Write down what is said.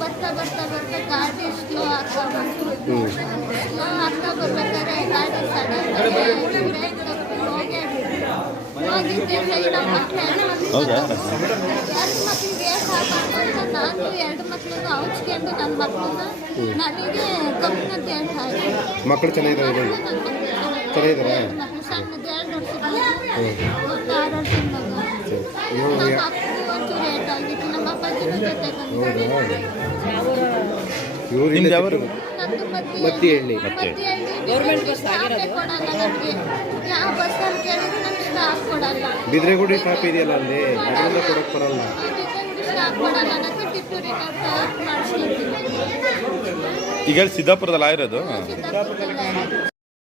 ಬರ್ತಾ ಬರ್ತಾ ಬರ್ತಾ ಗಾಡಿ ಸ್ಲೋ ಆಗ್ತಾ ಬರ್ಬೇಕಾದ್ರೆ ಗಾಡಿ ಸಡನ್ ಬ್ರೇಕ್ ತಪ್ಪಿ ಹೋಗಿದ್ದೆ ಹೌದಾ? ಎರಡು ಮಕ್ಳಿಗೆ ಸಾಕಂತ ನಾನು ಎರಡು ಮಕ್ಳನ್ನು ಹೌಚ್ಕೊಂಡು ನನ್ನ ಮಕ್ಕಳನ್ನ ನನಗೆ ಕಪ್ಪಿನದ್ದು ಹೇಳ್ತಾ ಇದ್ದೆ. ಮಕ್ಕಳು ಚೆನ್ನಾಗಿದ್ದಾರೆ? ಚೆನ್ನಾಗಿದ್ದಾರೆ. ಮಕ್ಕಳು ಸಣ್ಣದು 2 ವರ್ಷದ ಒಂದು 6 ವರ್ಷದ ಮಗು. ನಮ್ಮ ಅಪ್ಪನಿಗೆ ಒಂಚೂರು ಏಟಾಗಿತ್ತು. ನಮ್ಮ ಅಪ್ಪಾಜಿನ ಜೊತೆ ಬಂದಿದ್ದೆ. ನಿಮ್ದು ಯಾವರು? ನಂದು ಮತ್ತಿಹಳ್ಳಿ. ಗೌರ್ಮೆಂಟ್ ಬಸ್ ಕೊಡಲ್ಲ ನಮಗೆ. ಯಾವ ಬಸ್ಸಲ್ಲಿ ಕೇಳಿದ್ರು ನಮ್ಗೆ ಸ್ಟಾಪ್ ಕೊಡಲ್ಲ. ಬಿದ್ರೆಗುಡಿ ಸ್ಟಾಪ್ ಇದೆಯಲ್ಲ ಅಲ್ಲಿ, ಅದರಿಂದ ಕೊಡಕ್ಕೆ ಬರಲ್ಲ. ಸ್ಟಾಪ್ ಕೊಡಲ್ಲ. ನನಗೆ ಟಿಪ್ಪು ರಿಕಾರ್ಡ್ ಮಾಡಿಸ್ಲಿಕ್ಕೆ ಈಗ ಸಿದ್ದಾಪುರದಲ್ಲಿ ಆಗಿರೋದು? ಸಿದ್ದಾಪುರದಲ್ಲಿ